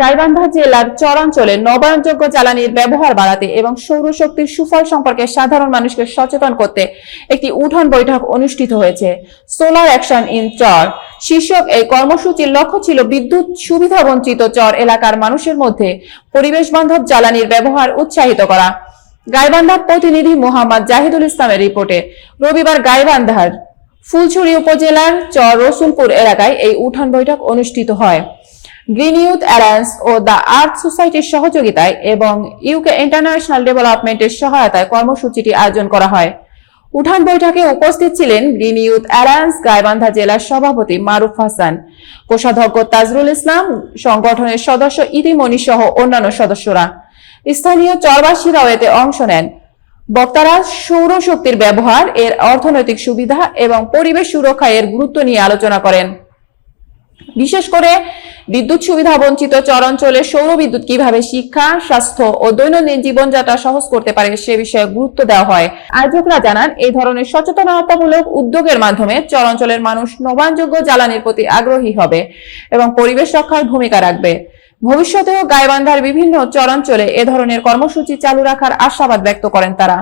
গাইবান্ধা জেলার চরাঞ্চলে নবায়নযোগ্য জ্বালানির ব্যবহার বাড়াতে এবং সৌরশক্তির সুফল সম্পর্কে সাধারণ মানুষকে সচেতন করতে একটি উঠান বৈঠক অনুষ্ঠিত হয়েছে। সোলার অ্যাকশন ইন চর শীর্ষক এই কর্মসূচির লক্ষ্য ছিল বিদ্যুৎ সুবিধা বঞ্চিত চর এলাকার মানুষের মধ্যে পরিবেশ বান্ধব জ্বালানির ব্যবহার উৎসাহিত করা। গাইবান্ধার প্রতিনিধি মোহাম্মদ জাহিদুল ইসলামের রিপোর্টে রবিবার গাইবান্ধার ফুলছড়ি উপজেলার চর রসুলপুর এলাকায় এই উঠান বৈঠক অনুষ্ঠিত হয়। গ্রিন ইউথ অ্যালায়েন্স ও দ্য আর্থ সোসাইটির সহযোগিতায় এবং ইউকে ইন্টারন্যাশনাল ডেভেলপমেন্টের সহায়তায় কর্মসূচিটি আয়োজন করা হয়। উঠান বৈঠকে উপস্থিত ছিলেন গ্রিন ইউথ অ্যালায়েন্স গাইবান্ধা জেলার সভাপতি মারুফ হাসান, কোষাধ্যক্ষ তাজরুল ইসলাম, সংগঠনের সদস্য ইতিমনি সহ অন্যান্য সদস্যরা। স্থানীয় চরবাসীরাও এতে অংশ নেন। বক্তারা সৌরশক্তির ব্যবহার, এর অর্থনৈতিক সুবিধা এবং পরিবেশ সুরক্ষা এর গুরুত্ব নিয়ে আলোচনা করেন। বিশেষ করে বিদ্যুৎ সুবিধা বঞ্চিত চরাঞ্চলে সৌর বিদ্যুৎ কিভাবে শিক্ষা, স্বাস্থ্য ও দৈনন্দিন জীবনযাত্রা সহজ করতে পারে সে বিষয়ে গুরুত্ব দেওয়া হয়। আয়োজকরা জানান, এই ধরনের সচেতনতামূলক উদ্যোগের মাধ্যমে চরাঞ্চলের মানুষ নবায়নযোগ্য জ্বালানির প্রতি আগ্রহী হবে এবং পরিবেশ রক্ষায় ভূমিকা রাখবে। ভবিষ্যতেও গাইবান্ধার বিভিন্ন চরাঞ্চলে এ ধরনের কর্মসূচি চালু রাখার আশাবাদ ব্যক্ত করেন তারা।